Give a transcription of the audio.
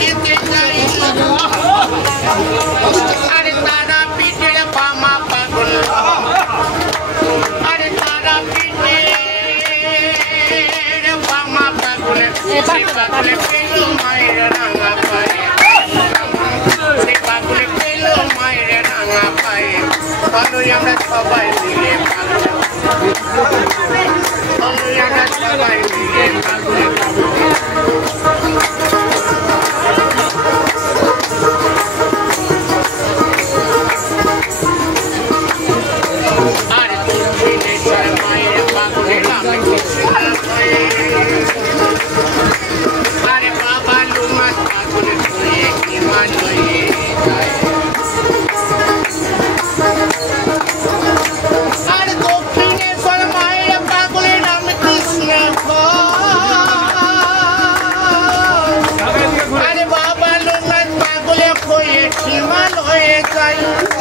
খেতে যাই আরে তারা পিঠের বামা পাগল আরে তারা পিঠের বামা পাগল সে পাগলে পেল মায়ের রাঙা পায়ে সে পাগলে পেল মায়ের রাঙা পায়ে ভালোই আমরা সবাই মিলে ভালোই আমরা সবাই মিলে পাগলে Bye.